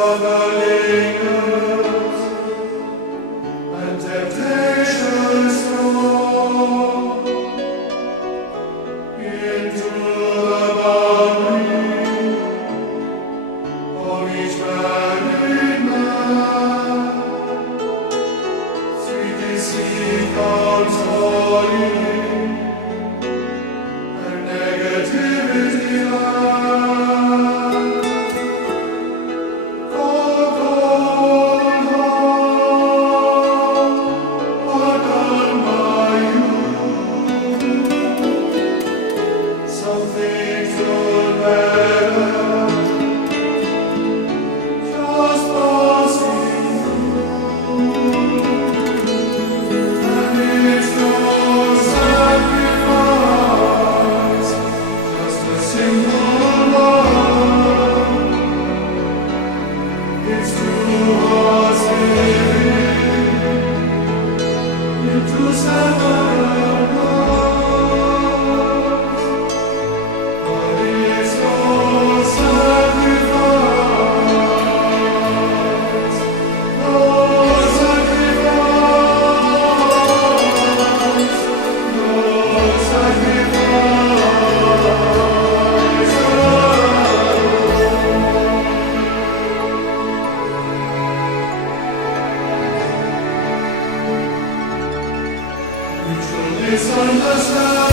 struggling earth, and temptations thrown into the boundary of each married man. Sweet deceit comes calling, and negativity lies. Cold heart, are done by you. Some things don't matter, just passing through, and it's no sacrifice, just a simple one. It's two hearts living into separate lives, but it's no sacrifice, no sacrifice, no sacrifice. Mutual misunderstanding.